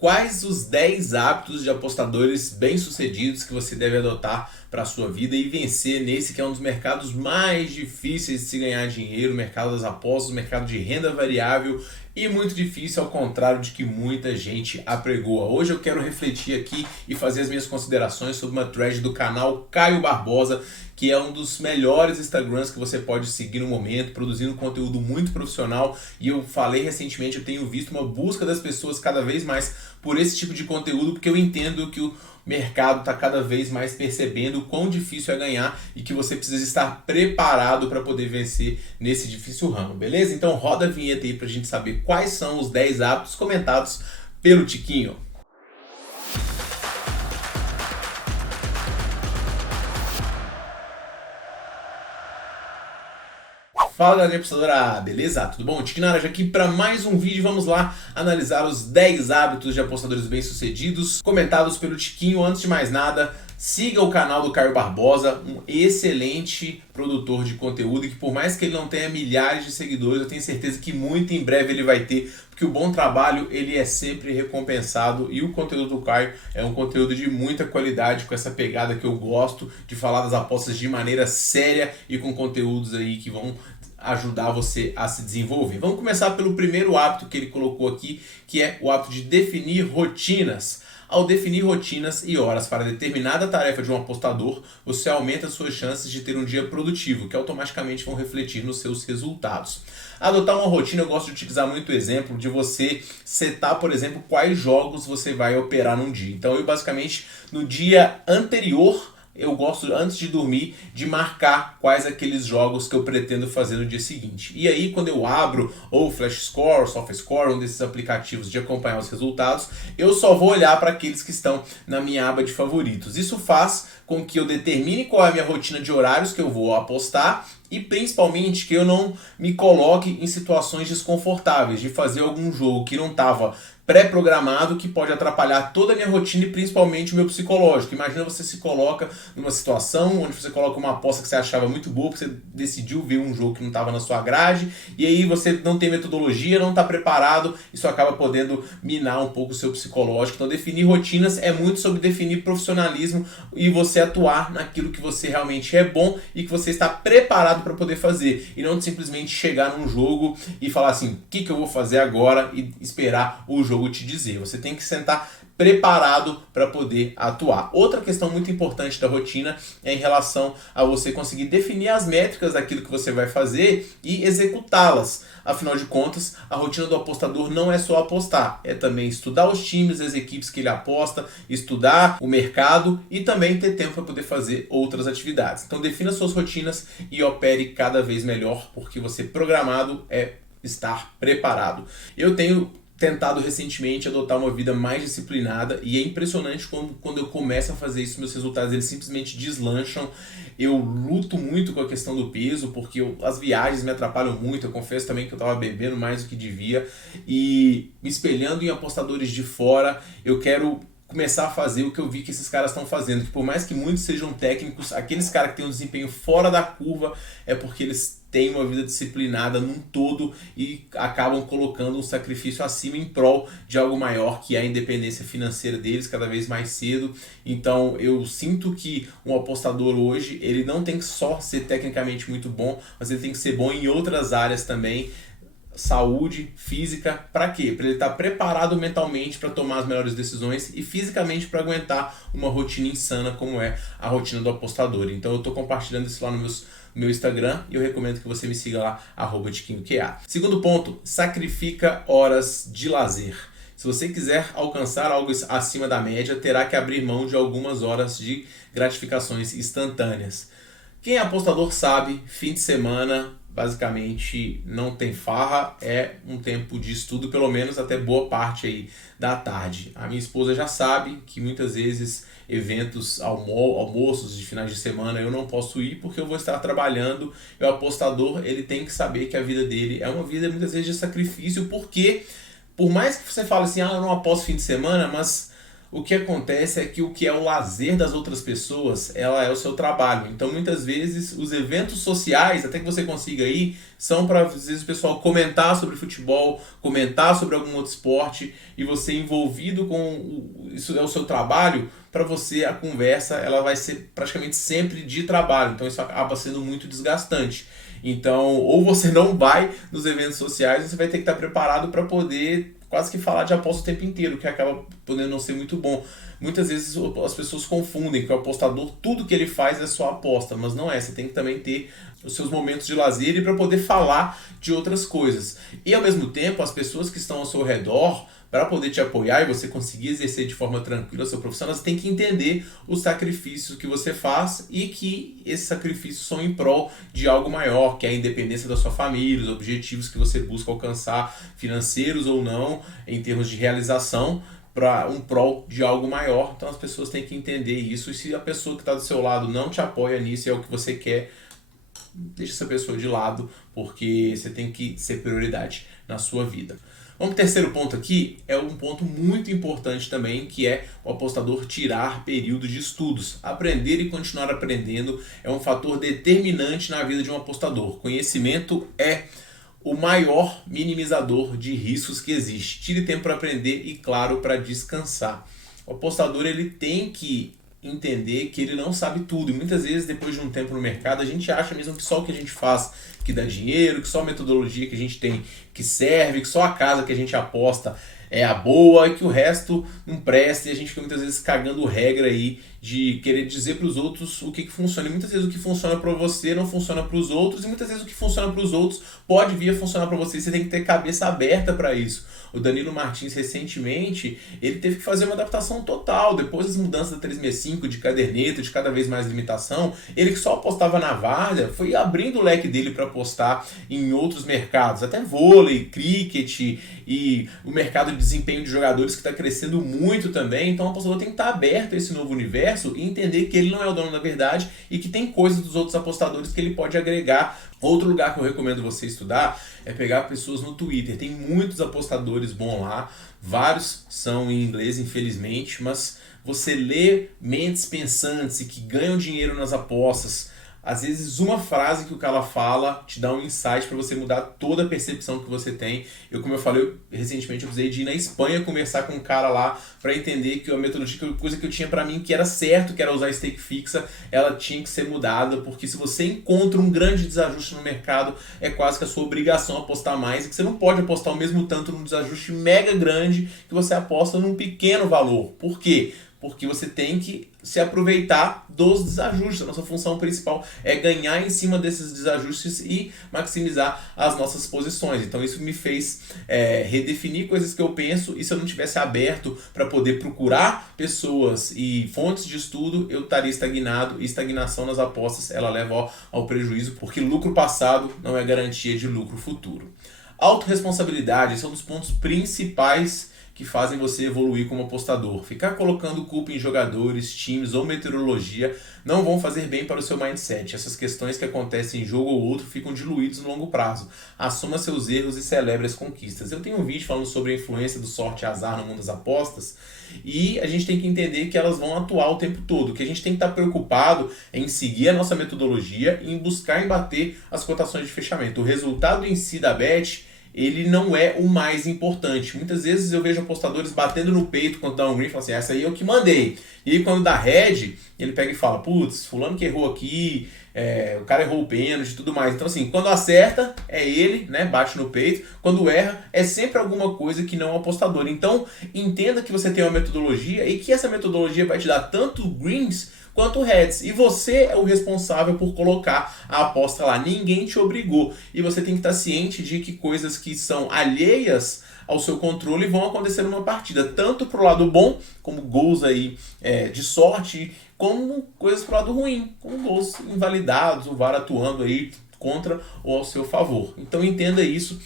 Quais os 10 hábitos de apostadores bem-sucedidos que você deve adotar para a sua vida e vencer nesse que é um dos mercados mais difíceis de se ganhar dinheiro, o mercado das apostas, o mercado de renda variável e muito difícil, ao contrário de que muita gente apregoa. Hoje eu quero refletir aqui e fazer as minhas considerações sobre uma thread do canal Caio Barbosa, que é um dos melhores Instagrams que você pode seguir no momento, produzindo conteúdo muito profissional. E eu falei recentemente, eu tenho visto uma busca das pessoas cada vez mais por esse tipo de conteúdo, porque eu entendo que o mercado está cada vez mais percebendo o quão difícil é ganhar e que você precisa estar preparado para poder vencer nesse difícil ramo, beleza? Então roda a vinheta aí para a gente saber quais são os 10 hábitos comentados pelo Tiquinho. Fala galera apostadora, beleza? Tudo bom? Tiquinho na área aqui para mais um vídeo. Vamos lá analisar os 10 hábitos de apostadores bem-sucedidos comentados pelo Tiquinho. Antes de mais nada, siga o canal do Caio Barbosa, um excelente produtor de conteúdo e que por mais que ele não tenha milhares de seguidores, eu tenho certeza que muito em breve ele vai ter, porque o bom trabalho ele é sempre recompensado e o conteúdo do Caio é um conteúdo de muita qualidade, com essa pegada que eu gosto de falar das apostas de maneira séria e com conteúdos aí que vão ajudar você a se desenvolver. Vamos começar pelo primeiro hábito que ele colocou aqui, que é o hábito de definir rotinas. Ao definir rotinas e horas para determinada tarefa de um apostador, você aumenta suas chances de ter um dia produtivo, que automaticamente vão refletir nos seus resultados. Adotar uma rotina, eu gosto de utilizar muito o exemplo de você setar, por exemplo, quais jogos você vai operar num dia. Então eu basicamente, no dia anterior, eu gosto, antes de dormir, de marcar quais aqueles jogos que eu pretendo fazer no dia seguinte. E aí, quando eu abro ou Flash Score, ou Soft Score, um desses aplicativos de acompanhar os resultados, eu só vou olhar para aqueles que estão na minha aba de favoritos. Isso faz com que eu determine qual é a minha rotina de horários que eu vou apostar e principalmente que eu não me coloque em situações desconfortáveis de fazer algum jogo que não estava pré-programado, que pode atrapalhar toda a minha rotina e principalmente o meu psicológico. Imagina você se coloca numa situação onde você coloca uma aposta que você achava muito boa, porque você decidiu ver um jogo que não estava na sua grade, e aí você não tem metodologia, não está preparado, isso acaba podendo minar um pouco o seu psicológico. Então definir rotinas é muito sobre definir profissionalismo e você atuar naquilo que você realmente é bom e que você está preparado para poder fazer, e não simplesmente chegar num jogo e falar assim, o que eu vou fazer agora e esperar o jogo te dizer. Você tem que sentar preparado para poder atuar. Outra questão muito importante da rotina é em relação a você conseguir definir as métricas daquilo que você vai fazer e executá-las. Afinal de contas, a rotina do apostador não é só apostar, é também estudar os times, as equipes que ele aposta, estudar o mercado e também ter tempo para poder fazer outras atividades. Então defina suas rotinas e opere cada vez melhor, porque você programado é estar preparado. Eu tenho tentado recentemente adotar uma vida mais disciplinada e é impressionante quando eu começo a fazer isso, meus resultados eles simplesmente deslancham. Eu luto muito com a questão do peso, porque as viagens me atrapalham muito. Eu confesso também que eu estava bebendo mais do que devia e me espelhando em apostadores de fora, eu quero começar a fazer o que eu vi que esses caras estão fazendo, que por mais que muitos sejam técnicos, aqueles caras que têm um desempenho fora da curva é porque eles têm uma vida disciplinada num todo e acabam colocando um sacrifício acima em prol de algo maior, que é a independência financeira deles cada vez mais cedo. Então eu sinto que um apostador hoje, ele não tem que só ser tecnicamente muito bom, mas ele tem que ser bom em outras áreas também. Saúde, física, para quê? Para ele estar preparado mentalmente para tomar as melhores decisões e fisicamente para aguentar uma rotina insana como é a rotina do apostador. Então eu estou compartilhando isso lá no meu Instagram e eu recomendo que você me siga lá, @tiquinhoqa. Segundo ponto, sacrifica horas de lazer. Se você quiser alcançar algo acima da média, terá que abrir mão de algumas horas de gratificações instantâneas. Quem é apostador sabe, fim de semana basicamente não tem farra, é um tempo de estudo, pelo menos até boa parte aí da tarde. A minha esposa já sabe que muitas vezes eventos, almoços de finais de semana eu não posso ir porque eu vou estar trabalhando. E o apostador, ele tem que saber que a vida dele é uma vida muitas vezes de sacrifício, porque por mais que você fale assim, eu não aposto fim de semana, mas o que acontece é que o que é o lazer das outras pessoas, ela é o seu trabalho. Então, muitas vezes, os eventos sociais, até que você consiga ir, são para, às vezes, o pessoal comentar sobre futebol, comentar sobre algum outro esporte, e você envolvido com isso é o seu trabalho, para você a conversa ela vai ser praticamente sempre de trabalho. Então, isso acaba sendo muito desgastante. Então, ou você não vai nos eventos sociais, ou você vai ter que estar preparado para poder quase que falar de aposta o tempo inteiro, que acaba podendo não ser muito bom. Muitas vezes as pessoas confundem que o apostador, tudo que ele faz é só aposta, mas não é. Você tem que também ter os seus momentos de lazer e para poder falar de outras coisas. E ao mesmo tempo, as pessoas que estão ao seu redor, para poder te apoiar e você conseguir exercer de forma tranquila a sua profissão, você tem que entender os sacrifícios que você faz e que esses sacrifícios são em prol de algo maior, que é a independência da sua família, os objetivos que você busca alcançar, financeiros ou não, em termos de realização, para um prol de algo maior. Então as pessoas têm que entender isso, e se a pessoa que está do seu lado não te apoia nisso e é o que você quer, deixa essa pessoa de lado, porque você tem que ser prioridade na sua vida. Vamos para o terceiro ponto aqui, é um ponto muito importante também, que é o apostador tirar período de estudos. Aprender e continuar aprendendo é um fator determinante na vida de um apostador. Conhecimento é o maior minimizador de riscos que existe. Tire tempo para aprender e, claro, para descansar. O apostador ele tem que entender que ele não sabe tudo, e muitas vezes depois de um tempo no mercado a gente acha mesmo que só o que a gente faz que dá dinheiro, que só a metodologia que a gente tem que serve, que só a casa que a gente aposta é a boa e que o resto não presta, e a gente fica muitas vezes cagando regra aí de querer dizer para os outros o que funciona. E muitas vezes o que funciona para você não funciona para os outros, e muitas vezes o que funciona para os outros pode vir a funcionar para você. Você tem que ter cabeça aberta para isso. O Danilo Martins, recentemente, ele teve que fazer uma adaptação total. Depois das mudanças da 365, de caderneta, de cada vez mais limitação, ele que só apostava na várzea, foi abrindo o leque dele para apostar em outros mercados, até vôlei, cricket e o mercado de desempenho de jogadores que está crescendo muito também. Então o apostador tem que estar aberto a esse novo universo e entender que ele não é o dono da verdade e que tem coisas dos outros apostadores que ele pode agregar. Outro lugar que eu recomendo você estudar é pegar pessoas no Twitter. Tem muitos apostadores bons lá, vários são em inglês, infelizmente, mas você lê mentes pensantes e que ganham dinheiro nas apostas. Às vezes uma frase que o cara fala te dá um insight para você mudar toda a percepção que você tem. Como eu falei recentemente, eu precisei de ir na Espanha conversar com um cara lá para entender que a metodologia, coisa que eu tinha para mim que era certo, que era usar stake fixa, ela tinha que ser mudada, porque se você encontra um grande desajuste no mercado, é quase que a sua obrigação apostar mais, e que você não pode apostar o mesmo tanto num desajuste mega grande que você aposta num pequeno valor. Por quê? Porque você tem que se aproveitar dos desajustes. A nossa função principal é ganhar em cima desses desajustes e maximizar as nossas posições. Então isso me fez redefinir coisas que eu penso, e se eu não tivesse aberto para poder procurar pessoas e fontes de estudo, eu estaria estagnado, e estagnação nas apostas ela leva ao prejuízo, porque lucro passado não é garantia de lucro futuro. Autorresponsabilidade são um dos pontos principais que fazem você evoluir como apostador. Ficar colocando culpa em jogadores, times ou meteorologia não vão fazer bem para o seu mindset. Essas questões que acontecem em jogo ou outro ficam diluídos no longo prazo. Assuma seus erros e celebre as conquistas. Eu tenho um vídeo falando sobre a influência do sorte e azar no mundo das apostas, e a gente tem que entender que elas vão atuar o tempo todo. O que a gente tem que estar preocupado é em seguir a nossa metodologia e em buscar embater as cotações de fechamento. O resultado em si da bet, ele não é o mais importante. Muitas vezes eu vejo apostadores batendo no peito quando dá um green e falam assim, essa aí eu que mandei. E aí quando dá red, ele pega e fala, putz, fulano que errou aqui, o cara errou o pênalti e tudo mais. Então assim, quando acerta, é ele, né, bate no peito. Quando erra, é sempre alguma coisa que não é o apostador. Então entenda que você tem uma metodologia e que essa metodologia vai te dar tanto greens quanto heads, e você é o responsável por colocar a aposta lá. Ninguém te obrigou, e você tem que estar ciente de que coisas que são alheias ao seu controle vão acontecer numa partida, tanto pro lado bom, como gols aí de sorte, como coisas pro lado ruim, como gols invalidados, o VAR atuando aí contra ou ao seu favor. Então entenda isso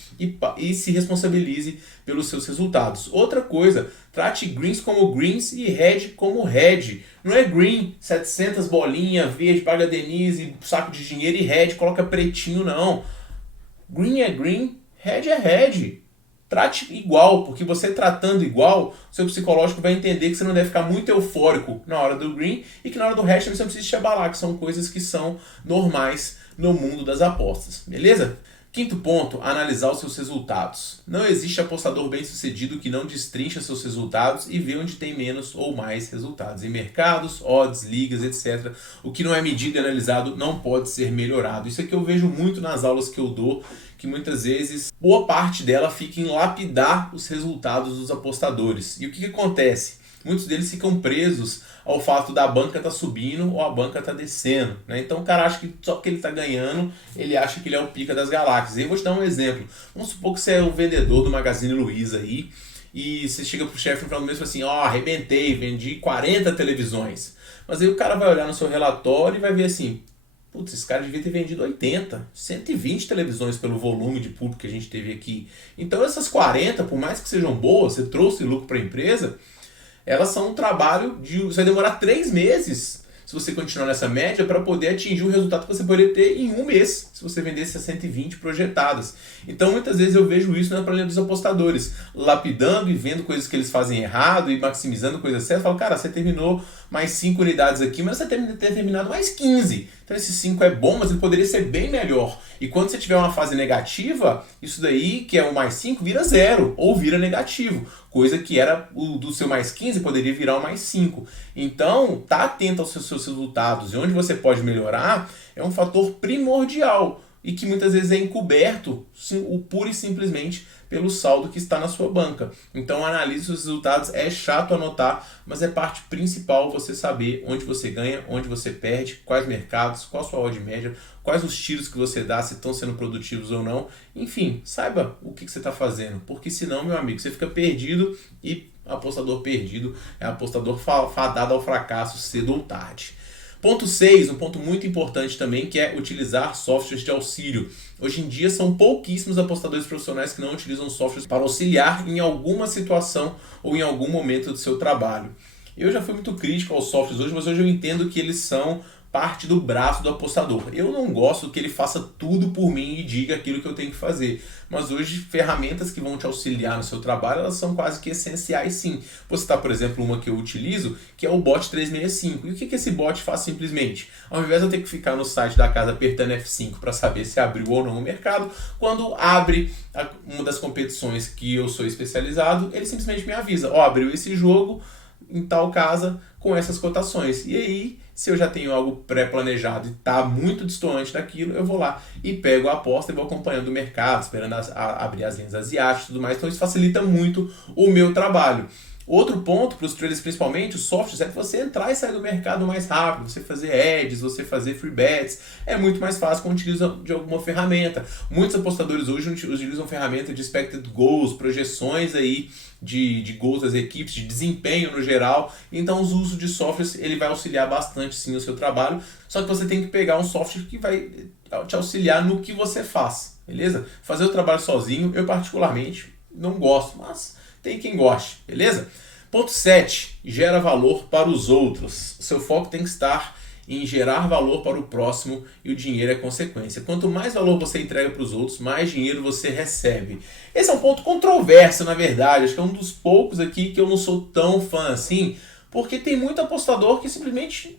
e se responsabilize pelos seus resultados. Outra coisa, trate greens como greens e red como red. Não é green, 700 bolinhas, verde, paga Denise, saco de dinheiro, e red, coloca pretinho, não. Green é green, red é red. trate igual, porque você tratando igual, seu psicológico vai entender que você não deve ficar muito eufórico na hora do green e que na hora do hash você não precisa te abalar, que são coisas que são normais no mundo das apostas, beleza? Quinto ponto, analisar os seus resultados. Não existe apostador bem-sucedido que não destrincha seus resultados e vê onde tem menos ou mais resultados. Em mercados, odds, ligas, etc. O que não é medido e analisado não pode ser melhorado. Isso aqui eu vejo muito nas aulas que eu dou, que muitas vezes, boa parte dela fica em lapidar os resultados dos apostadores. E o que acontece? Muitos deles ficam presos ao fato da banca estar subindo ou a banca estar descendo, né? Então o cara acha que só porque ele está ganhando, ele acha que ele é o pica das galáxias. E eu vou te dar um exemplo. Vamos supor que você é um vendedor do Magazine Luiza aí, e você chega pro chefe no final do mês e fala assim, arrebentei, vendi 40 televisões. Mas aí o cara vai olhar no seu relatório e vai ver assim, putz, esse cara devia ter vendido 80, 120 televisões pelo volume de público que a gente teve aqui. Então essas 40, por mais que sejam boas, você trouxe lucro para a empresa, elas são um trabalho você vai demorar 3 meses, se você continuar nessa média, para poder atingir o resultado que você poderia ter em um mês, se você vendesse as 120 projetadas. Então muitas vezes eu vejo isso na planilha dos apostadores, lapidando e vendo coisas que eles fazem errado e maximizando coisas certas. Eu falo, cara, você terminou mais 5 unidades aqui, mas você ter terminado mais 15. Então esse 5 é bom, mas ele poderia ser bem melhor. E quando você tiver uma fase negativa, isso daí, que é o mais 5, vira 0 ou vira negativo. Coisa que era o do seu mais 15, poderia virar o mais 5. Então, tá atento aos seus resultados e onde você pode melhorar é um fator primordial e que muitas vezes é encoberto pura e simplesmente pelo saldo que está na sua banca. Então analise os resultados, é chato anotar, mas é parte principal você saber onde você ganha, onde você perde, quais mercados, qual a sua odd média, quais os tiros que você dá, se estão sendo produtivos ou não. Enfim, saiba o que você está fazendo, porque senão, meu amigo, você fica perdido e apostador perdido é apostador fadado ao fracasso cedo ou tarde. Ponto 6, um ponto muito importante também, que é utilizar softwares de auxílio. Hoje em dia são pouquíssimos apostadores profissionais que não utilizam softwares para auxiliar em alguma situação ou em algum momento do seu trabalho. Eu já fui muito crítico aos softwares hoje, mas hoje eu entendo que eles são parte do braço do apostador. Eu não gosto que ele faça tudo por mim e diga aquilo que eu tenho que fazer. Mas hoje, ferramentas que vão te auxiliar no seu trabalho, elas são quase que essenciais sim. Vou citar, por exemplo, uma que eu utilizo, que é o bot 365. E o que esse bot faz simplesmente? Ao invés de eu ter que ficar no site da casa apertando F5 para saber se abriu ou não o mercado, quando abre uma das competições que eu sou especializado, ele simplesmente me avisa, abriu esse jogo em tal casa com essas cotações. E aí, se eu já tenho algo pré-planejado e está muito distoante daquilo, eu vou lá e pego a aposta e vou acompanhando o mercado, esperando abrir as linhas asiáticas e tudo mais. Então isso facilita muito o meu trabalho. Outro ponto para os traders, principalmente, os softwares, é que você entrar e sair do mercado mais rápido, você fazer edges, você fazer free bets, é muito mais fácil quando utiliza de alguma ferramenta. Muitos apostadores hoje utilizam ferramenta de expected goals, projeções aí de gols das equipes, de desempenho no geral. Então o uso de softwares ele vai auxiliar bastante sim no seu trabalho, só que você tem que pegar um software que vai te auxiliar no que você faz, beleza? Fazer o trabalho sozinho, eu particularmente não gosto, mas tem quem goste, beleza? Ponto 7. Gera valor para os outros. O seu foco tem que estar em gerar valor para o próximo e o dinheiro é consequência. Quanto mais valor você entrega para os outros, mais dinheiro você recebe. Esse é um ponto controverso, na verdade. Acho que é um dos poucos aqui que eu não sou tão fã assim, porque tem muito apostador que simplesmente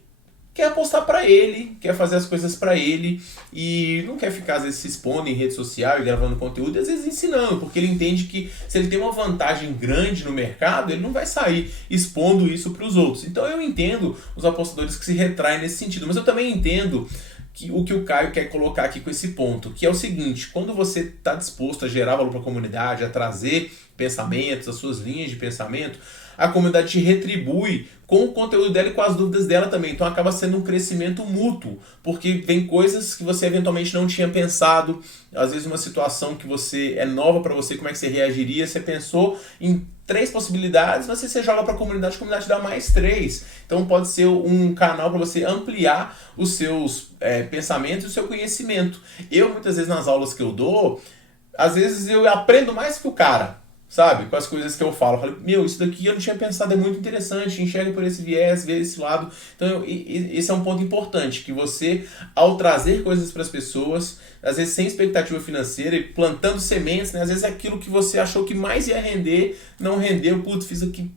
quer apostar para ele, quer fazer as coisas para ele e não quer ficar, às vezes, se expondo em rede social e gravando conteúdo e às vezes ensinando, porque ele entende que se ele tem uma vantagem grande no mercado, ele não vai sair expondo isso para os outros. Então eu entendo os apostadores que se retraem nesse sentido, mas eu também entendo o que o Caio quer colocar aqui com esse ponto, que é o seguinte: quando você está disposto a gerar valor para a comunidade, a trazer pensamentos, as suas linhas de pensamento, a comunidade te retribui com o conteúdo dela e com as dúvidas dela também. Então acaba sendo um crescimento mútuo, porque vem coisas que você eventualmente não tinha pensado, às vezes uma situação que você é nova para você, como é que você reagiria, você pensou em 3 possibilidades, mas você joga para a comunidade dá mais 3. Então pode ser um canal para você ampliar os seus pensamentos e o seu conhecimento. Eu muitas vezes nas aulas que eu dou, às vezes eu aprendo mais que o cara, sabe? Com as coisas que eu falo. Eu falei, meu, isso daqui eu não tinha pensado, é muito interessante, enxerga por esse viés, vê esse lado. Então, esse é um ponto importante, que você, ao trazer coisas para as pessoas, às vezes sem expectativa financeira e plantando sementes, né? Às vezes aquilo que você achou que mais ia render, não rendeu, putz, fiz aqui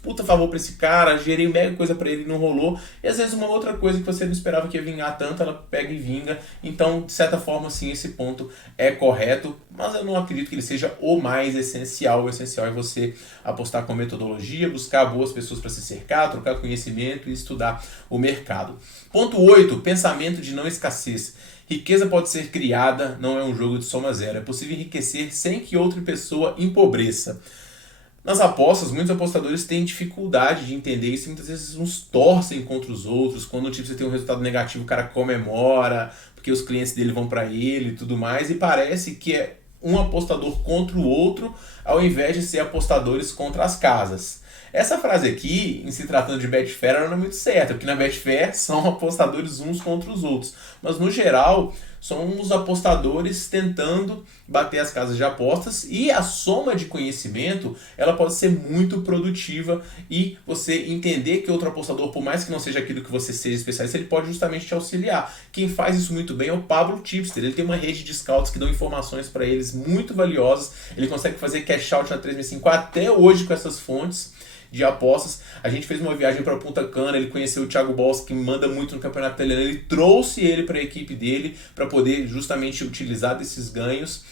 puta favor pra esse cara, gerei mega coisa pra ele e não rolou. E às vezes uma outra coisa que você não esperava que ia vingar tanto, ela pega e vinga. Então, de certa forma, sim, esse ponto é correto, mas eu não acredito que ele seja o mais essencial. O essencial é você apostar com metodologia, buscar boas pessoas para se cercar, trocar conhecimento e estudar o mercado. Ponto 8, pensamento de não escassez. Riqueza pode ser criada, não é um jogo de soma zero. É possível enriquecer sem que outra pessoa empobreça. Nas apostas, muitos apostadores têm dificuldade de entender isso e muitas vezes uns torcem contra os outros. Quando tipo, você tem um resultado negativo, o cara comemora, porque os clientes dele vão para ele e tudo mais, e parece que é um apostador contra o outro, ao invés de ser apostadores contra as casas. Essa frase aqui, em se tratando de Betfair, não é muito certa, porque na Betfair são apostadores uns contra os outros. Mas no geral, são os apostadores tentando bater as casas de apostas, e a soma de conhecimento ela pode ser muito produtiva, e você entender que outro apostador, por mais que não seja aquilo que você seja especialista, ele pode justamente te auxiliar. Quem faz isso muito bem é o Pablo Tipster. Ele tem uma rede de scouts que dão informações para eles muito valiosas. Ele consegue fazer cash out na 365 até hoje com essas fontes de apostas. A gente fez uma viagem para Punta Cana, ele conheceu o Thiago Boss, que manda muito no campeonato italiano, ele trouxe ele para a equipe dele para poder justamente utilizar desses ganhos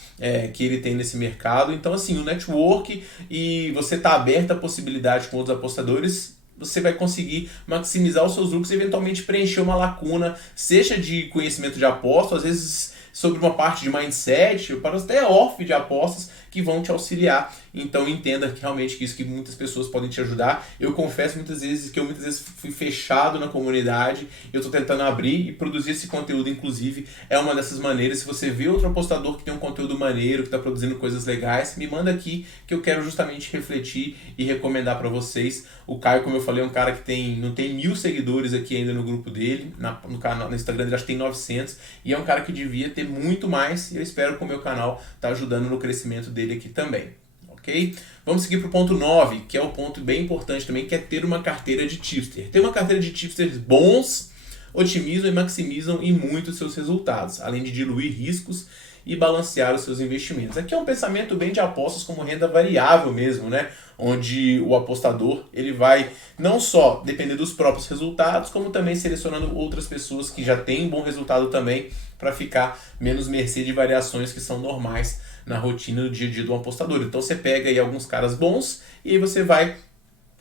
que ele tem nesse mercado. Então assim, o network e você tá aberto à possibilidade com outros apostadores, você vai conseguir maximizar os seus lucros e eventualmente preencher uma lacuna, seja de conhecimento de aposta, às vezes sobre uma parte de mindset, para até off de apostas, que vão te auxiliar. Então entenda que realmente que isso que muitas pessoas podem te ajudar. Eu confesso muitas vezes que eu fui fechado na comunidade, eu estou tentando abrir e produzir esse conteúdo, inclusive, é uma dessas maneiras. Se você vê outro apostador que tem um conteúdo maneiro, que está produzindo coisas legais, me manda aqui que eu quero justamente refletir e recomendar para vocês. O Caio, como eu falei, é um cara que não tem 1000 seguidores aqui ainda no grupo dele, no canal, no Instagram dele acho que tem 900, e é um cara que devia ter muito mais, e eu espero que o meu canal está ajudando no crescimento dele aqui também. Ok? Vamos seguir para o ponto 9, que é um ponto bem importante também, que é ter uma carteira de tipster. Ter uma carteira de tipsters bons otimizam e maximizam e muito os seus resultados, além de diluir riscos e balancear os seus investimentos. Aqui é um pensamento bem de apostas como renda variável mesmo, né? Onde o apostador ele vai não só depender dos próprios resultados, como também selecionando outras pessoas que já têm um bom resultado também, para ficar menos mercê de variações que são normais na rotina do dia a dia do apostador. Então você pega aí alguns caras bons e aí você vai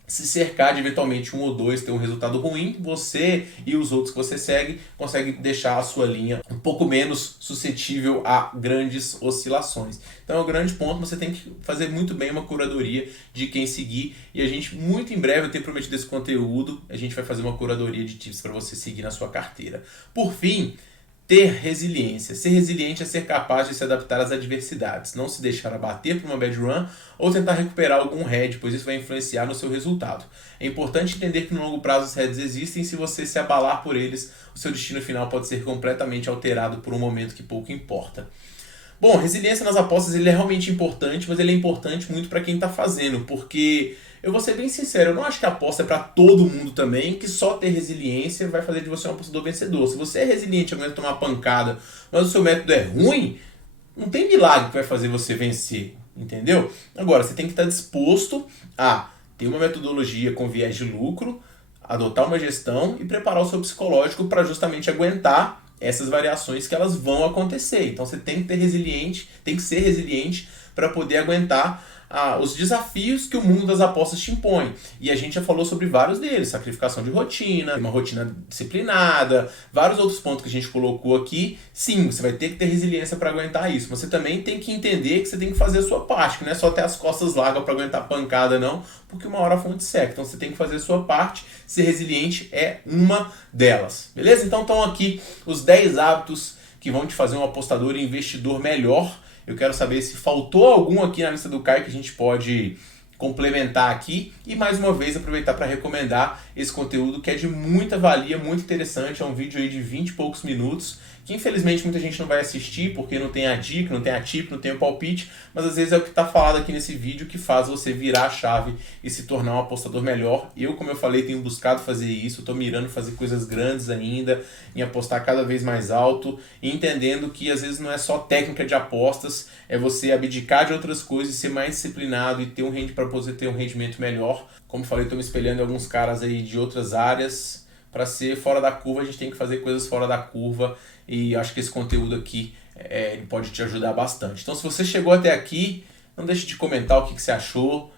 se cercar de eventualmente um ou dois ter um resultado ruim, você e os outros que você segue conseguem deixar a sua linha um pouco menos suscetível a grandes oscilações. Então é um grande ponto, você tem que fazer muito bem uma curadoria de quem seguir, e a gente muito em breve, eu tenho prometido esse conteúdo, a gente vai fazer uma curadoria de tips para você seguir na sua carteira. Por fim, ter resiliência. Ser resiliente é ser capaz de se adaptar às adversidades, não se deixar abater por uma bad run ou tentar recuperar algum head, pois isso vai influenciar no seu resultado. É importante entender que no longo prazo os heads existem, e se você se abalar por eles, o seu destino final pode ser completamente alterado por um momento que pouco importa. Bom, resiliência nas apostas ele é realmente importante, mas ele é importante muito para quem está fazendo, porque eu vou ser bem sincero, eu não acho que a aposta é para todo mundo também, que só ter resiliência vai fazer de você um apostador vencedor. Se você é resiliente, aguenta tomar pancada, mas o seu método é ruim, não tem milagre que vai fazer você vencer, entendeu? Agora, você tem que estar disposto a ter uma metodologia com viés de lucro, adotar uma gestão e preparar o seu psicológico para justamente aguentar essas variações que elas vão acontecer. Então você tem que ser resiliente para poder aguentar os desafios que o mundo das apostas te impõe. E a gente já falou sobre vários deles: sacrificação de rotina, uma rotina disciplinada, vários outros pontos que a gente colocou aqui. Sim, você vai ter que ter resiliência para aguentar isso. Você também tem que entender que você tem que fazer a sua parte, que não é só ter as costas largas para aguentar pancada não, porque uma hora a fonte seca. Então você tem que fazer a sua parte, ser resiliente é uma delas. Beleza? Então estão aqui os 10 hábitos que vão te fazer um apostador e investidor melhor. Eu quero saber se faltou algum aqui na lista do Caio que a gente pode complementar aqui. E mais uma vez aproveitar para recomendar esse conteúdo que é de muita valia, muito interessante. É um vídeo aí de 20 e poucos minutos que infelizmente muita gente não vai assistir porque não tem a dica, não tem a tip, não tem o palpite, mas às vezes é o que está falado aqui nesse vídeo que faz você virar a chave e se tornar um apostador melhor. Eu, como eu falei, tenho buscado fazer isso, estou mirando fazer coisas grandes ainda, em apostar cada vez mais alto e entendendo que às vezes não é só técnica de apostas, é você abdicar de outras coisas, ser mais disciplinado e ter para você ter um rendimento melhor. Como falei, estou me espelhando em alguns caras aí de outras áreas. Para ser fora da curva, a gente tem que fazer coisas fora da curva e acho que esse conteúdo aqui ele pode te ajudar bastante. Então, se você chegou até aqui, não deixe de comentar o que você achou,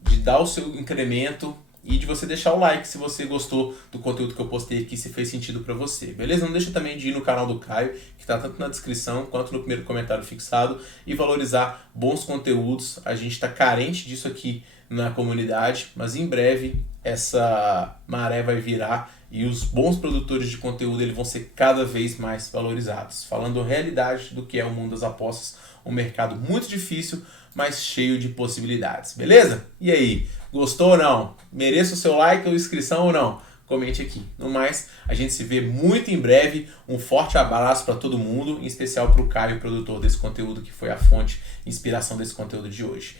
de dar o seu incremento e de você deixar o like se você gostou do conteúdo que eu postei aqui, se fez sentido para você, beleza? Não deixa também de ir no canal do Caio, que está tanto na descrição quanto no primeiro comentário fixado, e valorizar bons conteúdos. A gente está carente disso aqui na comunidade, mas em breve essa maré vai virar e os bons produtores de conteúdo eles vão ser cada vez mais valorizados. Falando a realidade do que é o mundo das apostas, um mercado muito difícil, mas cheio de possibilidades, beleza? E aí, gostou ou não? Mereço o seu like ou inscrição ou não? Comente aqui. No mais, a gente se vê muito em breve. Um forte abraço para todo mundo, em especial para o Caio, produtor desse conteúdo, que foi a fonte, inspiração desse conteúdo de hoje.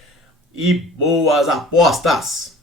E boas apostas!